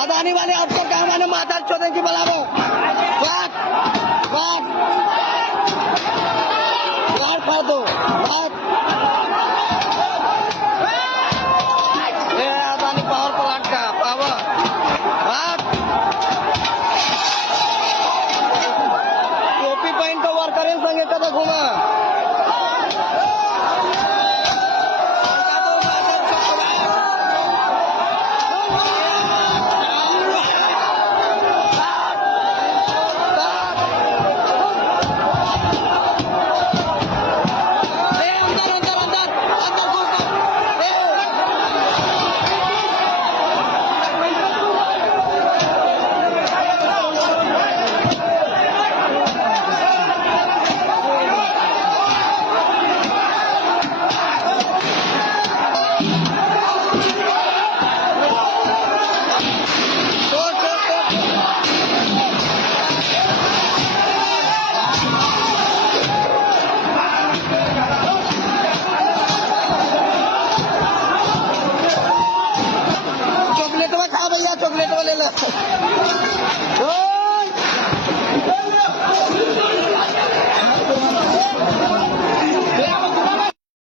अदानी वाले आपको क्या मैंने माता चौधरी की बुलाओ बात बात बात कर दो बात ये अदानी पावर प्लांट का पावर बात टोपी पहन तो वर्कर संगे कदा घुमा